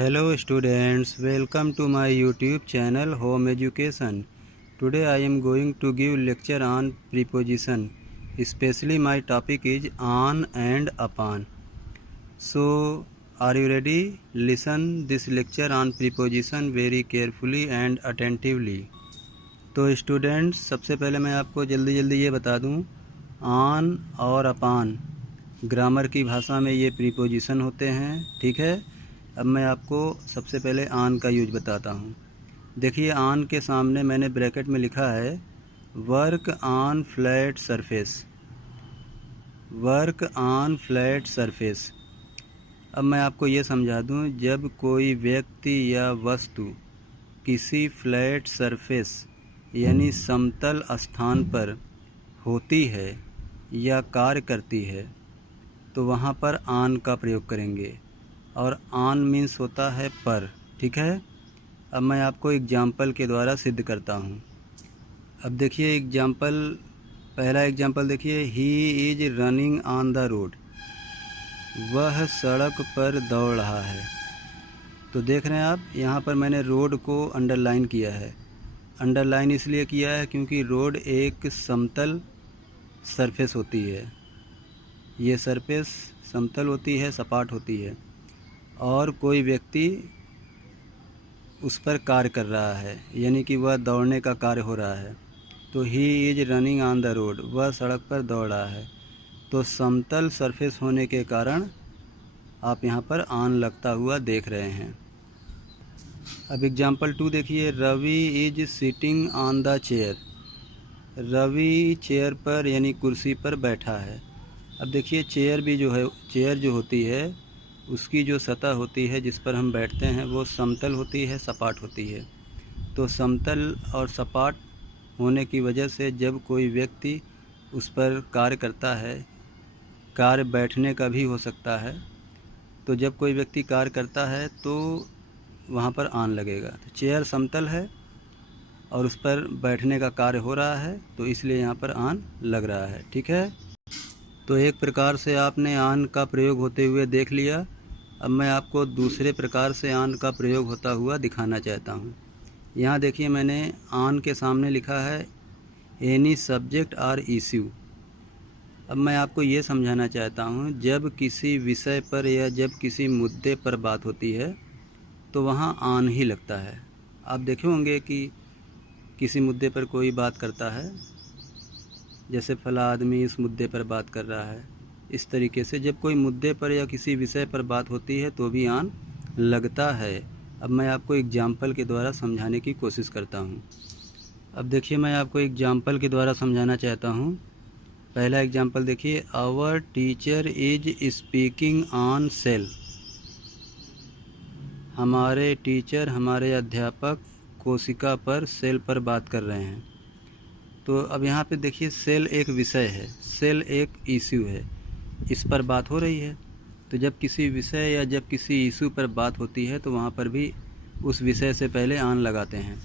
Hello students, welcome to my YouTube channel Home Education. Today I am going to give lecture on preposition. Especially my topic is on and upon. So are you ready? Listen this lecture on preposition very carefully and attentively. तो students सबसे पहले मैं आपको जल्दी ये बता दूं, on और अपान ग्रामर की भाषा में ये प्रीपोजिशन होते हैं। ठीक है, अब मैं आपको सबसे पहले ऑन का यूज बताता हूँ। देखिए, ऑन के सामने मैंने ब्रैकेट में लिखा है work on flat surface, work on flat surface. अब मैं आपको ये समझा दूँ, जब कोई व्यक्ति या वस्तु किसी फ्लैट सरफेस यानी समतल स्थान पर होती है या कार्य करती है तो वहाँ पर ऑन का प्रयोग करेंगे, और ऑन मीन्स होता है पर। ठीक है, अब मैं आपको एग्जाम्पल के द्वारा सिद्ध करता हूँ। अब देखिए एग्जाम्पल, पहला एग्जाम्पल देखिए, he is running on the road, वह सड़क पर दौड़ रहा है। तो देख रहे हैं आप, यहाँ पर मैंने रोड को अंडरलाइन किया है। अंडरलाइन इसलिए किया है क्योंकि रोड एक समतल सरफेस होती है, ये सरफेस समतल होती है, सपाट होती है, और कोई व्यक्ति उस पर कार्य कर रहा है, यानी कि वह दौड़ने का कार्य हो रहा है। तो he is running on the road, वह सड़क पर दौड़ रहा है। तो समतल सरफेस होने के कारण आप यहाँ पर ऑन लगता हुआ देख रहे हैं। अब एग्जाम्पल 2 देखिए, Ravi is sitting on the chair, Ravi chair पर यानी कुर्सी पर बैठा है। अब देखिए, चेयर भी जो है, चेयर जो होती है उसकी जो सतह होती है जिस पर हम बैठते हैं वो समतल होती है, सपाट होती है। तो समतल और सपाट होने की वजह से जब कोई व्यक्ति उस पर कार्य करता है, कार्य बैठने का भी हो सकता है, तो जब कोई व्यक्ति कार्य करता है तो वहाँ पर ऑन लगेगा। तो चेयर समतल है और उस पर बैठने का कार्य हो रहा है, तो इसलिए यहाँ पर ऑन लग रहा है। ठीक है, तो एक प्रकार से आपने ऑन का प्रयोग होते हुए देख लिया। अब मैं आपको दूसरे प्रकार से ऑन का प्रयोग होता हुआ दिखाना चाहता हूँ। यहाँ देखिए, मैंने ऑन के सामने लिखा है एनी सब्जेक्ट आर इश्यू। अब मैं आपको ये समझाना चाहता हूँ, जब किसी विषय पर या जब किसी मुद्दे पर बात होती है तो वहाँ ऑन ही लगता है। आप देखे होंगे कि किसी मुद्दे पर कोई बात करता है, जैसे फला आदमी इस मुद्दे पर बात कर रहा है, इस तरीके से जब कोई मुद्दे पर या किसी विषय पर बात होती है तो भी ऑन लगता है। अब मैं आपको एग्जाम्पल के द्वारा समझाने की कोशिश करता हूँ। अब देखिए, मैं आपको एग्जाम्पल के द्वारा समझाना चाहता हूँ। पहला एग्जाम्पल देखिए, our teacher is speaking on cell, हमारे टीचर, हमारे अध्यापक कोशिका पर, सेल पर बात कर रहे हैं। तो अब यहाँ पे देखिए, सेल एक विषय है, सेल एक इश्यू है, इस पर बात हो रही है। तो जब किसी विषय या जब किसी इशू पर बात होती है तो वहाँ पर भी उस विषय से पहले ऑन लगाते हैं।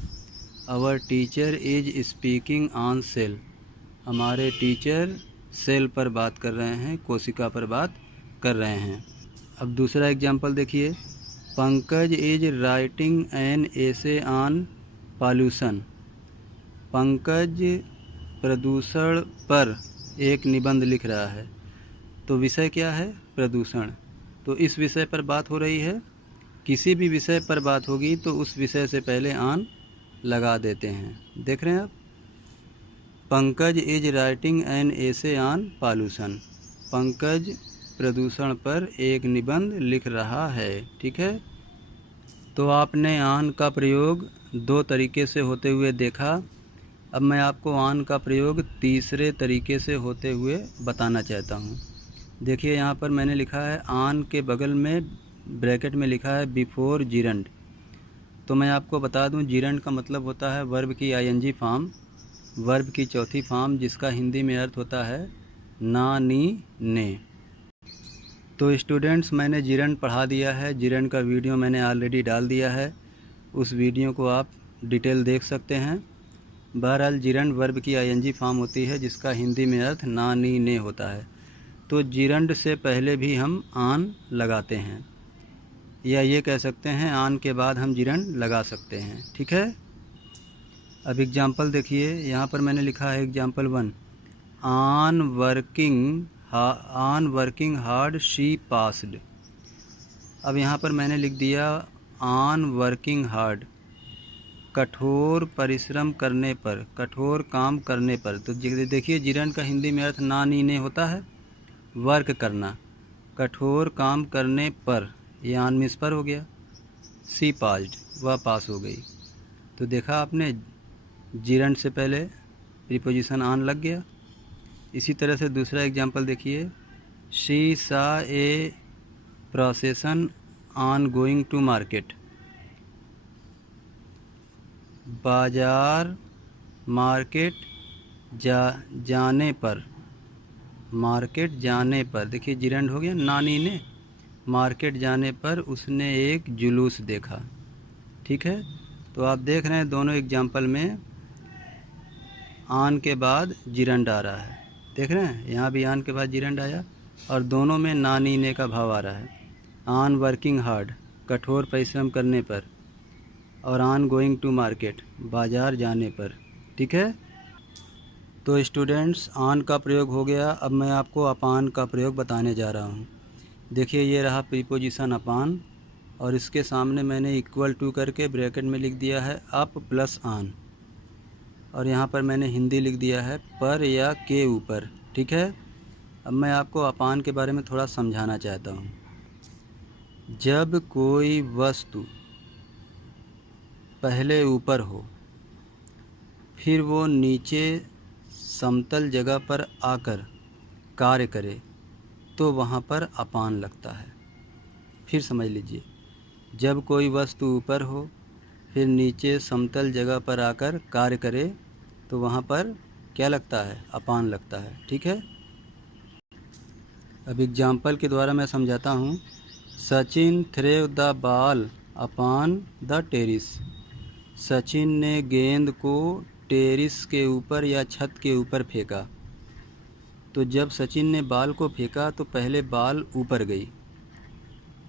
Our teacher is speaking on cell, हमारे टीचर सेल पर बात कर रहे हैं, कोशिका पर बात कर रहे हैं। अब दूसरा एग्जाम्पल देखिए, Pankaj is writing an essay on pollution, Pankaj प्रदूषण पर एक निबंध लिख रहा है। तो विषय क्या है? प्रदूषण। तो इस विषय पर बात हो रही है। किसी भी विषय पर बात होगी तो उस विषय से पहले ऑन लगा देते हैं। देख रहे हैं आप, Pankaj is writing an essay on pollution, Pankaj प्रदूषण पर एक निबंध लिख रहा है। ठीक है, तो आपने ऑन का प्रयोग दो तरीके से होते हुए देखा। अब मैं आपको ऑन का प्रयोग तीसरे तरीके से होते हुए बताना चाहता हूँ। देखिए, यहाँ पर मैंने लिखा है ऑन के बगल में ब्रैकेट में लिखा है बिफोर जिरंड। तो मैं आपको बता दूँ, जिरंड का मतलब होता है वर्ब की आईएनजी फॉर्म, वर्ब की चौथी फॉर्म, जिसका हिंदी में अर्थ होता है ना, नी, ने। तो स्टूडेंट्स, मैंने जिरंड पढ़ा दिया है, जिरंड का वीडियो मैंने ऑलरेडी डाल दिया है, उस वीडियो को आप डिटेल देख सकते हैं। बहरहाल, जिरंड वर्ब की आईएनजी फॉर्म होती है जिसका हिंदी में अर्थ ना, नी, ने होता है। तो जिरंड से पहले भी हम ऑन लगाते हैं। या ये कह सकते हैं आन के बाद हम जिरंड लगा सकते हैं। ठीक है। अब एग्जाम्पल देखिए, यहाँ पर मैंने लिखा है example 1, on working hard she passed. अब यहाँ पर मैंने लिख दिया ऑन वर्किंग हार्ड, कठोर परिश्रम करने पर, कठोर काम करने पर। तो देखिए जिरंड का हिंदी में अर्थ ना नीने होता है, वर्क करना, कठोर काम करने पर, ये ऑन मिस पर हो गया। सी पास्ड, वह पास हो गई। तो देखा आपने, जिरंड से पहले प्रीपोजिशन ऑन लग गया। इसी तरह से दूसरा एग्जाम्पल देखिए, she saw a procession on going to market. बाजार मार्केट जाने पर, मार्केट जाने पर, देखिए जिरंड हो गया नानी ने, मार्केट जाने पर उसने एक जुलूस देखा। ठीक है। तो आप देख रहे हैं दोनों एग्जाम्पल में आन के बाद जिरंड आ रहा है। देख रहे हैं, यहाँ भी आन के बाद जिरंड आया और दोनों में ना नीने का भाव आ रहा है। ऑन वर्किंग हार्ड, कठोर परिश्रम करने पर, और ऑन गोइंग टू मार्केट, बाजार जाने पर। ठीक है। तो स्टूडेंट्स, ऑन का प्रयोग हो गया। अब मैं आपको अपान का प्रयोग बताने जा रहा हूँ। देखिए ये रहा प्रीपोजिशन अपान, और इसके सामने मैंने इक्वल टू करके ब्रैकेट में लिख दिया है अप प्लस ऑन, और यहाँ पर मैंने हिंदी लिख दिया है पर या के ऊपर। ठीक है। अब मैं आपको अपान के बारे में थोड़ा समझाना चाहता हूँ। जब कोई वस्तु पहले ऊपर हो, फिर वो नीचे समतल जगह पर आकर कार्य करे, तो वहाँ पर अपान लगता है। फिर समझ लीजिए, जब कोई वस्तु ऊपर हो, फिर नीचे समतल जगह पर आकर कार्य करे, तो वहाँ पर क्या लगता है? अपान लगता है। ठीक है। अब एग्जाम्पल के द्वारा मैं समझाता हूँ। Sachin threw the ball upon the terrace. Sachin ने गेंद को टेरिस के ऊपर या छत के ऊपर फेंका। तो जब सचिन ने बॉल को फेंका तो पहले बॉल ऊपर गई।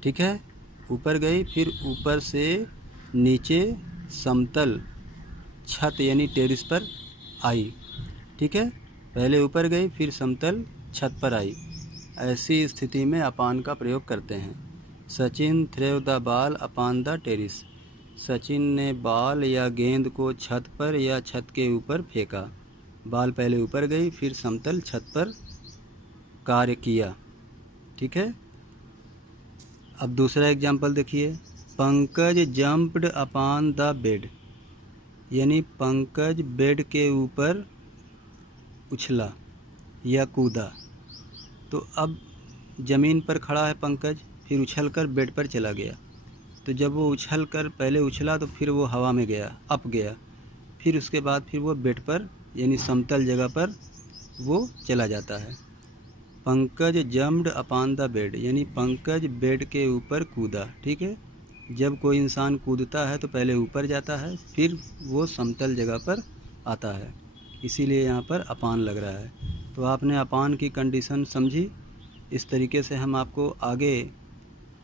ठीक है, ऊपर गई, फिर ऊपर से नीचे समतल छत यानी टेरिस पर आई। ठीक है, पहले ऊपर गई फिर समतल छत पर आई। ऐसी स्थिति में अपान का प्रयोग करते हैं। Sachin threw the ball upon the terrace. Sachin ने बॉल या गेंद को छत पर या छत के ऊपर फेंका। बॉल पहले ऊपर गई फिर समतल छत पर कार्य किया। ठीक है। अब दूसरा एग्जाम्पल देखिए। Pankaj jumped upon the bed, यानी पंकज बेड के ऊपर उछला या कूदा। तो अब ज़मीन पर खड़ा है पंकज, फिर उछलकर बेड पर चला गया। तो जब वो उछलकर पहले उछला तो फिर वो हवा में गया, अप गया, फिर उसके बाद फिर वो बेड पर यानी समतल जगह पर वो चला जाता है। Pankaj jumped upon the bed, यानी पंकज बेड के ऊपर कूदा। ठीक है, जब कोई इंसान कूदता है तो पहले ऊपर जाता है फिर वो समतल जगह पर आता है, इसीलिए यहाँ पर अपान लग रहा है। तो आपने अपान की कंडीशन समझी। इस तरीके से हम आपको आगे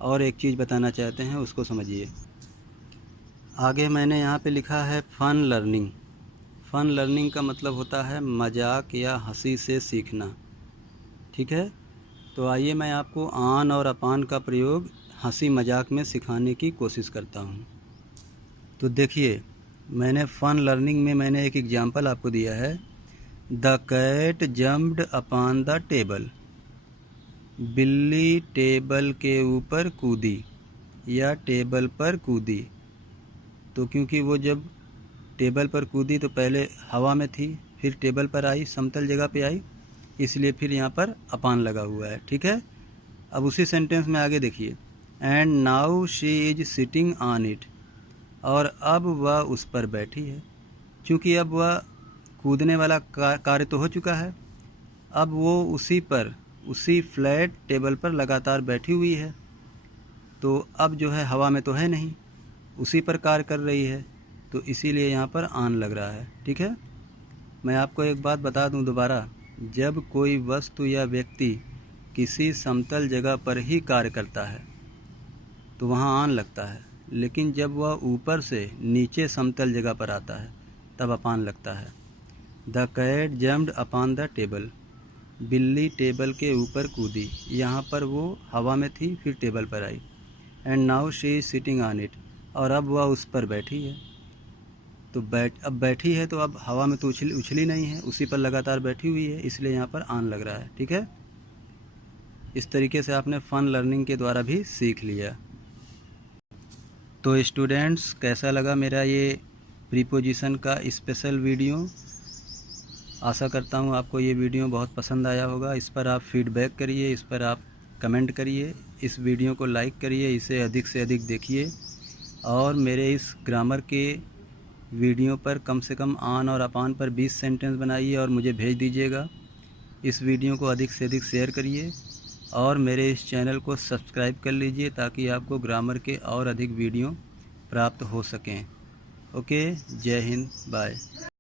और एक चीज़ बताना चाहते हैं, उसको समझिए। आगे मैंने यहाँ पे लिखा है फ़न लर्निंग। फ़न लर्निंग का मतलब होता है मजाक या हंसी से सीखना। ठीक है, तो आइए मैं आपको आन और अपान का प्रयोग हंसी मजाक में सिखाने की कोशिश करता हूँ। तो देखिए, मैंने फ़न लर्निंग में मैंने एक एग्जाम्पल आपको दिया है। The cat jumped upon the table. बिल्ली टेबल के ऊपर कूदी या टेबल पर कूदी। तो क्योंकि वो जब टेबल पर कूदी तो पहले हवा में थी, फिर टेबल पर आई, समतल जगह पे आई, इसलिए फिर यहाँ पर अपान लगा हुआ है। ठीक है। अब उसी सेंटेंस में आगे देखिए, and now she is sitting on it, और अब वह उस पर बैठी है। क्योंकि अब वह कूदने वाला कार्य तो हो चुका है, अब वो उसी फ्लैट टेबल पर लगातार बैठी हुई है। तो अब जो है हवा में तो है नहीं, उसी पर कार्य कर रही है, तो इसीलिए यहाँ पर ऑन लग रहा है। ठीक है। मैं आपको एक बात बता दूं दोबारा, जब कोई वस्तु या व्यक्ति किसी समतल जगह पर ही कार्य करता है तो वहाँ आन लगता है, लेकिन जब वह ऊपर से नीचे समतल जगह पर आता है तब अपान लगता है। The cat jumped upon the table, बिल्ली टेबल के ऊपर कूदी। यहाँ पर वो हवा में थी, फिर टेबल पर आई। And now she is sitting on it, और अब वह उस पर बैठी है। तो अब बैठी है तो अब हवा में तो उछली नहीं है, उसी पर लगातार बैठी हुई है, इसलिए यहाँ पर ऑन लग रहा है। ठीक है, इस तरीके से आपने फन लर्निंग के द्वारा भी सीख लिया। तो स्टूडेंट्स, कैसा लगा मेरा ये प्रीपोजिशन का स्पेशल वीडियो? आशा करता हूँ आपको ये वीडियो बहुत पसंद आया होगा। इस पर आप फीडबैक करिए, इस पर आप कमेंट करिए, इस वीडियो को लाइक करिए, इसे अधिक से अधिक देखिए, और मेरे इस ग्रामर के वीडियो पर कम से कम ऑन और अपान पर 20 सेंटेंस बनाइए और मुझे भेज दीजिएगा। इस वीडियो को अधिक से अधिक शेयर करिए और मेरे इस चैनल को सब्सक्राइब कर लीजिए ताकि आपको ग्रामर के और अधिक वीडियो प्राप्त हो सकें। ओके, जय हिंद, बाय।